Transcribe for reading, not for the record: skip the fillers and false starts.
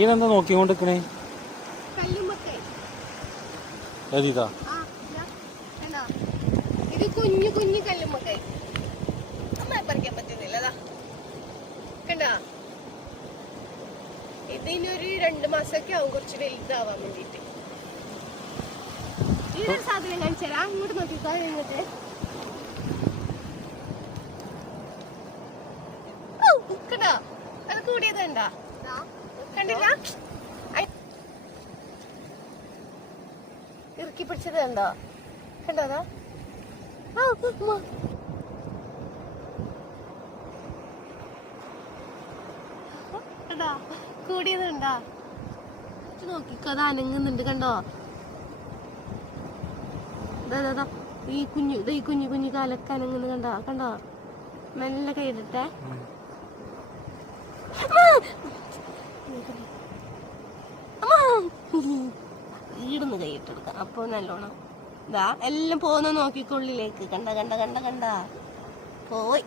ഈനെന്താ നോക്കിക്കൊണ്ടിരിക്കണേ? ഇത് കുഞ്ഞു കുഞ്ഞു കല്ലുമ്മക്കായി അമ്മ പറിക്കാൻ പറ്റുന്നില്ലതാ കണ്ടാ. ഇതിനൊരു 2 മാസമൊക്കെ ആവും കുറച്ച് വലുതാവാൻ വേണ്ടിട്ട്. ഈ ഒരു സാധനം കാണിച്ചാ ഇങ്ങോട്ട് നോക്കിക്കോ. ഇങ്ങോട്ട് കണ്ടോ? അത് കൂടിയത് കണ്ടാ? കണ്ടില്ല? ഇറുക്കി പിടിച്ചത് കണ്ടോ? കണ്ടോ? കൂടിയത് കണ്ടോ? നോക്കിക്കോ, അത് അനങ്ങുന്നുണ്ട് കണ്ടോ? ഈ കുഞ്ഞു കുഞ്ഞു കാലൊക്കെ അനങ്ങുന്നു കണ്ടോ? കണ്ടോ? മെല്ലെ കൈയിടട്ടെ. ഈടുന്ന് കൈയിട്ടെടുക്കാം അപ്പൊ നല്ലോണം. ഇതാ എല്ലാം പോകുന്ന നോക്കിക്കൊള്ളിലേക്ക്. കണ്ട പോയി.